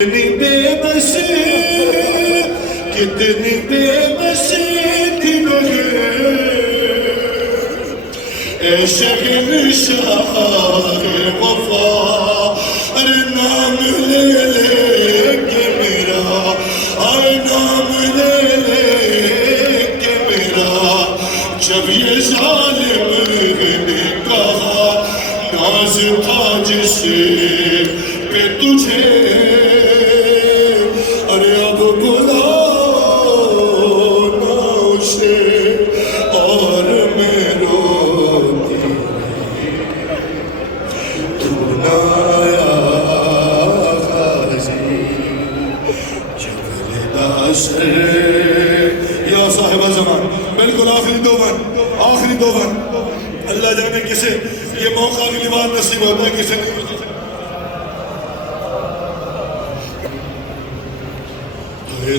کتنی بے بسی تھی اے شہن شاہ وفا ارے نام لے لے کے میرا ارے نام لے لے کے میرا جب یہ ظالم نے کہا ناز تھا جسے پہ تجھے ارے اب بلا نہ اسے اور میں روتی تو نہ آیا غازی جبل داسر یا صاحب زمان بالکل آخری دو بن اللہ جانے کسے یہ موقع اگلی بار نصیب ہوتا ہے کسے نہیں ہوتا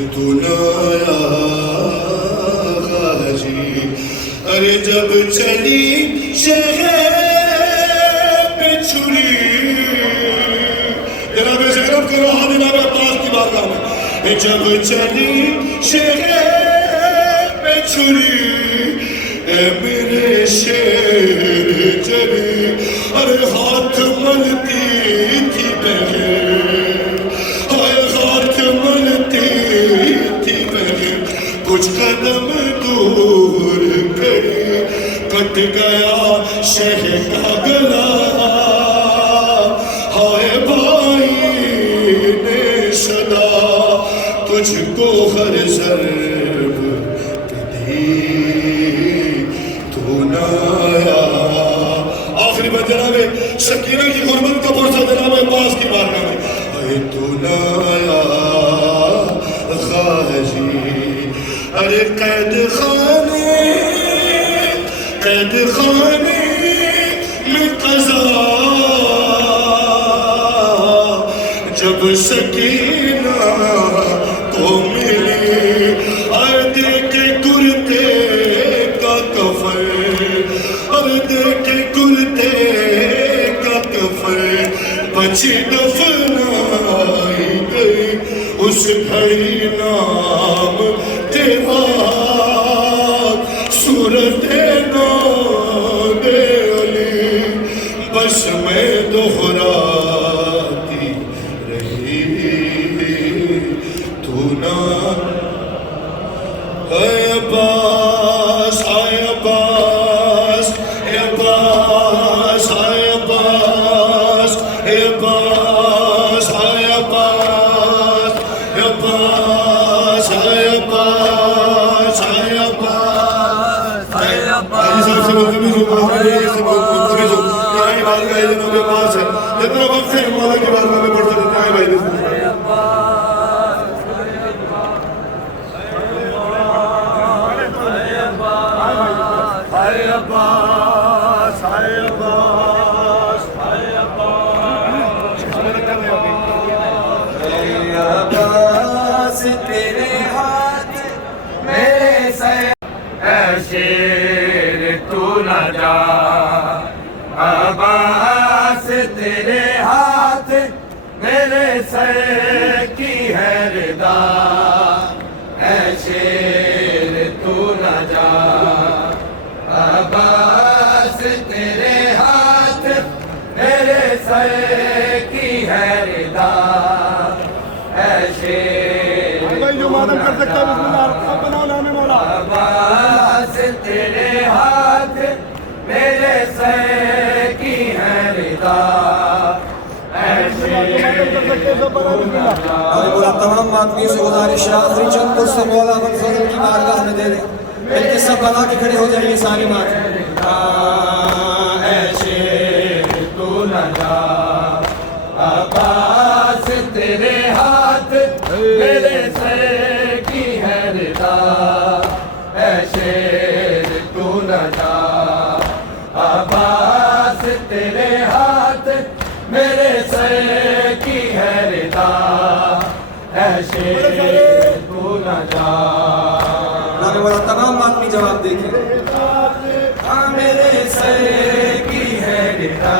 تو نہ آیا غازی ارے جب چلی شہر پہ چھری جناب زینب کرو ہاتھ جناب عباس کی بارگاہ میں جب چلی شہر پہ چھری اے میرے شیر چلی ارے ہاتھ ملتی تھی بہن ہاتھ ملتی تھی بہن کچھ قدم دور گئی کٹ گیا شہ کا گلا ہائے بھائی نے صدا تجھ کو ہر ضرب دی تو نہ آیا آخری بات جناب سکینہ کی غربت کا پرسہ جناب عباس کی بارگاہ میں اے تو نہ آیا غازی ارے قید خانے میں قضا جب سکینہ کو ملی اور دیکھے کرتے کا کفن اور دیکھے کرتے کا کفن بچی دفنائی گئی اس گھڑی نام تیرا صورت نام علی بس میں دہراتی رہی تو نہ اے عباس اے عباس اے عباس اے عباس اے عباس اے عباس اے عباس اے عباس اے عباس اے عباس صاحب سے بہت کمی جو یہاں بارگاہ ہے جنہوں کے پاس ہے جتنا وقت ہے مولا کی بارگاہ میں پڑھتا رہتا ہے بھائی تیرے ہاتھ میرے سر اے شیر تو نہ جا عباس تیرے ہاتھ میرے سر کی ہے ردا اے شیر تو نہ جا عباس تیرے ہاتھ میرے سر کی ہے ردا اے شیر جو مادم کر سکتا ہے بسم اللہ سب بناؤ نام مولا عباس تیرے ہاتھ میرے سر کی ہے ردا اے شیر مولا تمام ماتمیوں سے گزارش ہے آخری چند پر سے مولا من فضل کی بارگاہ میں دے دیں بلکہ سب بنا کے کھڑے ہو جائیں گے ساری مات اے شیر تو نہ جا عباس تیرے ہاتھ میرے سر کی ہے ردا اے شیر تو نہ جا عباس تیرے ہاتھ میرے سر کی ہے ردا اے شیر تو نہ جا نام مولا تمام ماتمی جواب دیکھیں میرے سر کی ہے ردا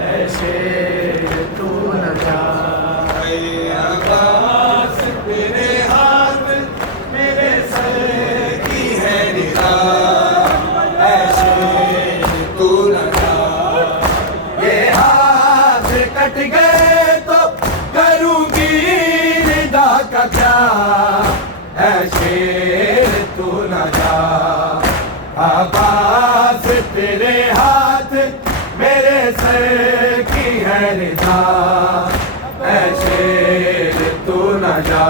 اے شیر تو نہ جا اے شیر تو نہ جا عباس تیرے ہاتھ میرے سر کی ہے رضا اے شیر تو نہ جا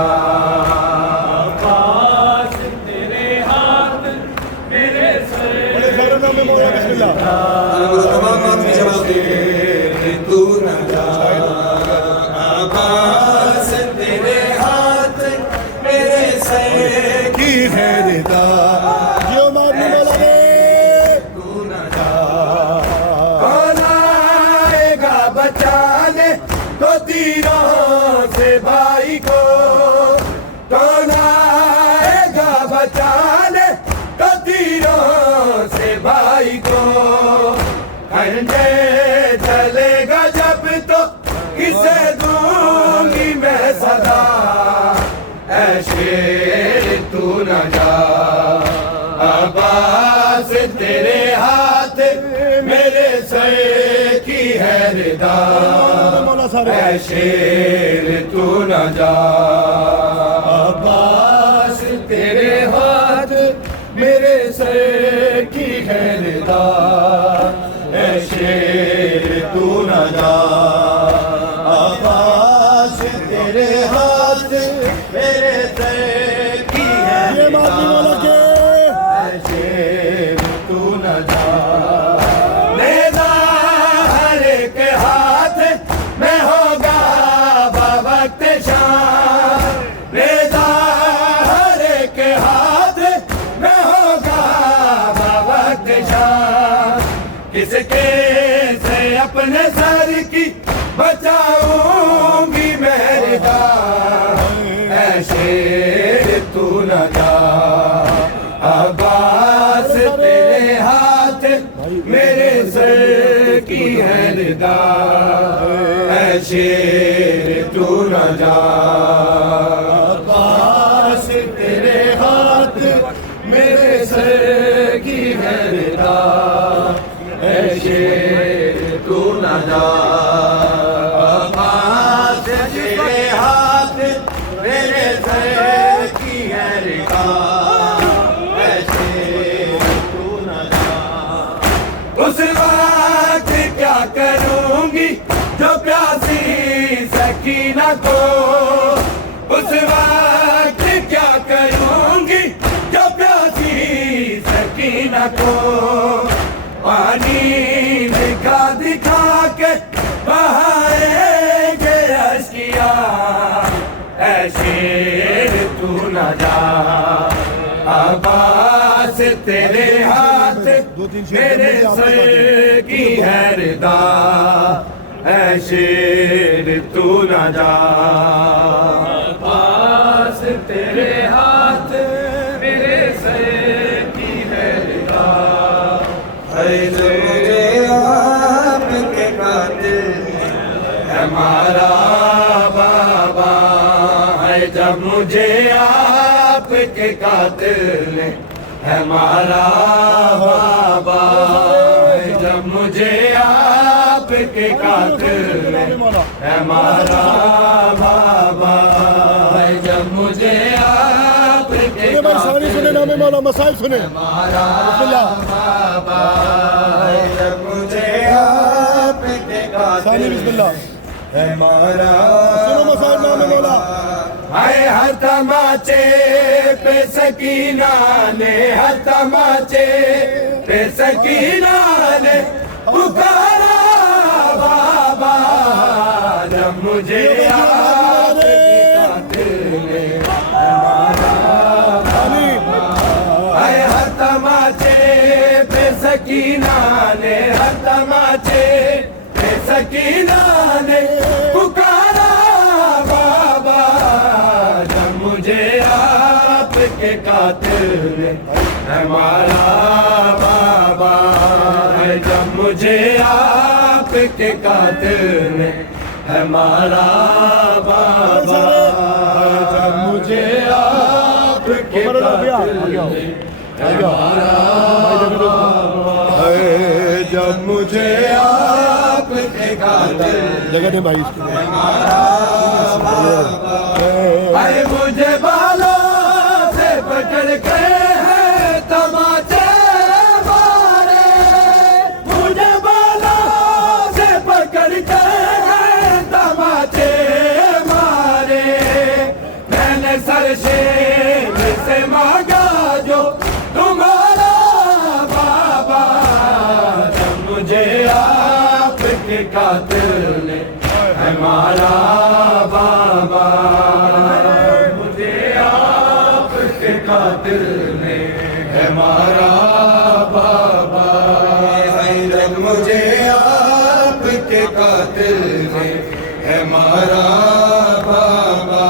عباس تیرے ہاتھ میرے سر نام مولا بسم اللہ تمام آدمی جواب دے تو نہ جا عباس تیرے ہاتھ میرے سر کی ہے رضا جیو مادنی مولا نے تو نہ جا کون آئے گا بچانے تو تیروں سے بھائی کو کون آئے گا بچانے تو تیروں سے بھائی کو کھنڈے چلے گا جب تو کسے دوں گی میں صدا اے شیر تو نہ جا عباس تیرے ہاتھ میرے سر کی ہے رضا مولا صاحب اے شیر تو نہ جا عباس تیرے ہاتھ میرے سر کی ہے رضا اے شیر تو نہ جا عباس تیرے ہاتھ میرے سر کی ہے یہ مادنی مولا کے اے شیر تو نہ جا نیزہ ہر ایک ہاتھ میں ہوگا بوقت شام نیزہ ہر ایک ہاتھ میں ہوگا بوقت شام کس کے سے اپنے سر کی بچاؤں گی میں رضا اے شیر تو نہ جا عباس تیرے ہاتھ میرے سر کی ہے رضا اے شیر تو نہ جا عباس تیرے ہاتھ میرے سر کی ہے رضا اے شیر تو نہ جا عباس تیرے ہاتھ میرے سر کی ہے رضا اے شیر تو نہ جا اس وقت کیا کروں گی جو پیاسی سکینہ کو اس وقت کیا کروں گی جو پیاسی سکینہ کو پانی دکھا دکھا کے بہائیں گے اشکیا اے شیر تو نہ جا عباس تیرے ہاتھ میرے سر کی ہے رضا اے شیر تو نہ جا عباس تیرے ہاتھ میرے سر کی ہے رضا اے جو مجھے آپ کے قاتل ہمارا بابا ہے جب مجھے آپ کے قاتل نے ہمارا بابا ہے جب مجھے آپ کے قاتل نے ہمارا بابا ہے جب مجھے آپ کے یہ بھائی ساری سنے نام مولا مسائل سنے ہمارا بسم اللہ بابا ہے جب مجھے آپ کے قاتل ثانی بسم اللہ ہمارا سنو مسائل نام مولا ہائے ہر تماچے پہ سکینہ نے ہر تماچے پہ سکینہ نے پکارا بابا جب مجھے آپ کی قاتل نے ہمارا ہائے ہر تماچے پہ سکینہ نے ہر تماچے پہ سکینہ نے پکارا بابا جب مجھے آپ کے قاتل نے ہمارا بابا ہے جب مجھے آپ کے قاتل نے ہمارا بابا جب مجھے آپ کے قاتل نے ہمارا بابا ہے جب مجھے آپ کے قاتل جگہ دے بھائی اس کو اے مجھے ہمارا بابا مجھے آپ کے قاتل نے ہمارا بابا حیدر مجھے آپ کے قاتل نے ہمارا بابا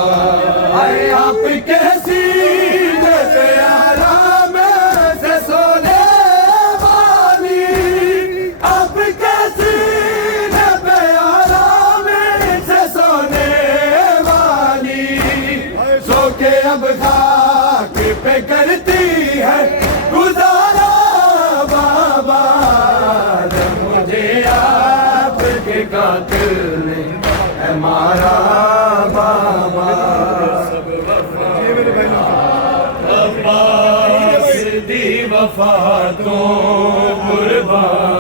اے آپ کے سینے پہ آرام سے سونے والی آپ کے سینے پہ آرام سے سونے والی سو کے اب خاک پہ کرتی ہے گزارا بابا جب مجھے آپ کے قاتل نے ہمارا بابا عباس دی وفا تو قربان